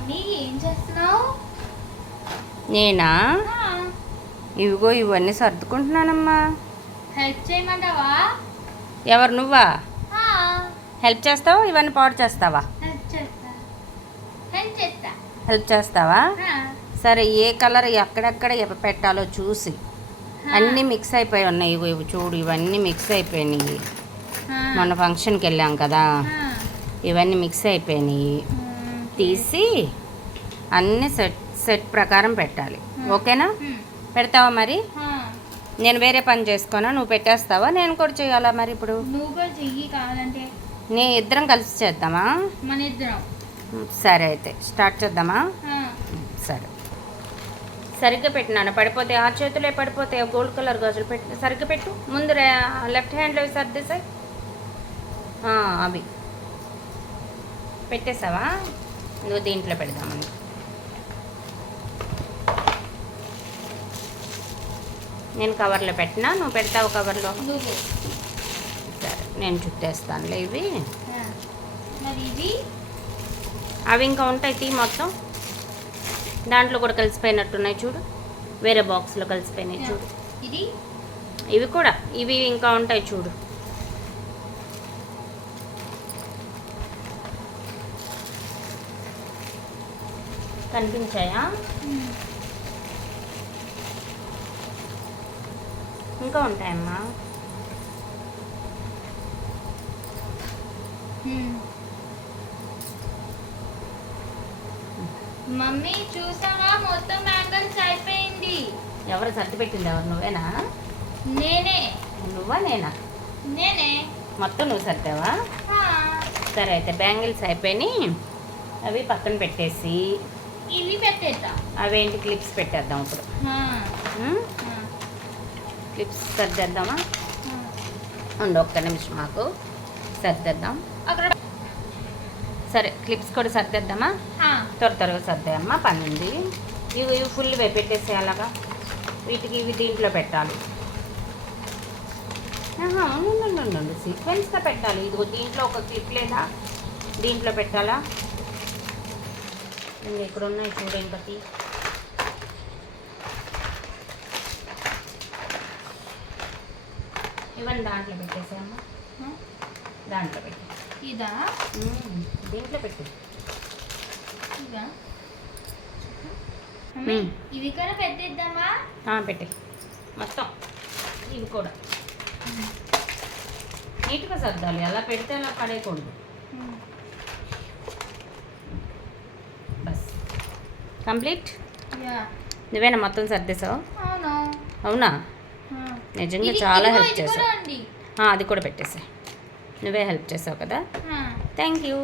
Mummy ఏం చేస్తున్నావు? నేనా? ఇవిగో ఇవన్నీ సర్దుకుంటున్నానమ్మా. హెల్ప్ చేయమంటావా? ఎవరు, నువ్వా? హెల్ప్ చేస్తావా ఇవన్నీ పాడు చేస్తావా? హెల్ప్ చేస్తావా? సరే, ఏ కలర్ ఎక్కడెక్కడ పెట్టాలో చూసి. అన్నీ మిక్స్ అయిపోయి ఉన్నాయి. ఇవి చూడు, ఇవన్నీ మిక్స్ అయిపోయినాయి. మొన్న ఫంక్షన్కి వెళ్ళాం కదా, ఇవన్నీ మిక్స్ అయిపోయినాయి. తీసి అన్నీ సెట్ ప్రకారం పెట్టాలి. ఓకేనా? పెడతావా మరి? నేను వేరే పని చేసుకోనా? నువ్వు పెట్టేస్తావా? నేను కూడా చేయాలా మరి? ఇప్పుడు నువ్వు కూడా చెయ్యి కావాలంటే. నేను ఇద్దరం కలిసి చేద్దామా? మన ఇద్దరం. సరే, అయితే స్టార్ట్ చేద్దామా? సరే, సరిగ్గా పెట్టినాను. పడిపోతే ఆ చేతులే పడిపోతే. గోల్డ్ కలర్ గాజులు పెట్టి సరిగ్గా పెట్టు. ముందు లెఫ్ట్ హ్యాండ్లో సర్దేసాయి. అవి పెట్టేసావా? నువ్వు దీంట్లో పెడదామని. నేను కవర్లో పెట్టినా, నువ్వు పెడతావు కవర్లో. సరే, నేను చుట్టేస్తానులే ఇవి. అవి ఇంకా ఉంటాయి. తీ మొత్తం దాంట్లో కూడా కలిసిపోయినట్టున్నాయి చూడు. వేరే బాక్స్లో కలిసిపోయినాయి చూడు. ఇవి కూడా, ఇవి ఇంకా ఉంటాయి చూడు. కనిపించాయా? ఇంకా ఉంటాయమ్మా. మమ్మీ చూసావా? మొత్తం మ్యాంగల్స్ అయిపోయింది. ఎవరు సర్ది పెట్టింది? ఎవరు? నువ్వేనా? నేనే. నువ్వా నేనా? నేనే. మొత్తం నువ్వు సర్దావా? సరే, అయితే బ్యాంగిల్స్ అయిపోయినాయి. అవి పక్కన పెట్టేసి ఇవి పెట్టేద్దాం. అవేంటి, క్లిప్స్ పెట్టేద్దాం ఇప్పుడు. క్లిప్స్ సర్దేద్దామా? ఉండు ఒక్క నిమిషం, మాకు సర్దేద్దాం. అక్కడ సరే, క్లిప్స్ కూడా సర్దేద్దామా? త్వరగా సర్దేయమ్మా, పని ఉంది. ఇవి ఫుల్ పెట్టేసే అలాగా. వీటికి ఇవి దీంట్లో పెట్టాలి. ఉండు, సీక్వెన్స్గా పెట్టాలి. ఇదిగో దీంట్లో ఒక క్లిప్ లేదా, దీంట్లో పెట్టాలా? ఇక్కడ ఉన్నాయి చూడు. ఇంకటి ఇవన్నీ దాంట్లో పెట్టేసామ్మా. దాంట్లో పెట్టి ఇదా? దీంట్లో పెట్టి ఇవి కూడా పెట్టేద్దామా? పెట్టి మొత్తం ఇవి కూడా నీట్గా సర్దాలి. అలా పెడితే అలా పడేయకూడదు. Bus complete. నువ్వేనా మొత్తం సర్దేసావు? అవునా? నిజంగా చాలా హెల్ప్ చేసావు. అది కూడా పెట్టేసాయి. నువ్వే హెల్ప్ చేసావు కదా. Thank you.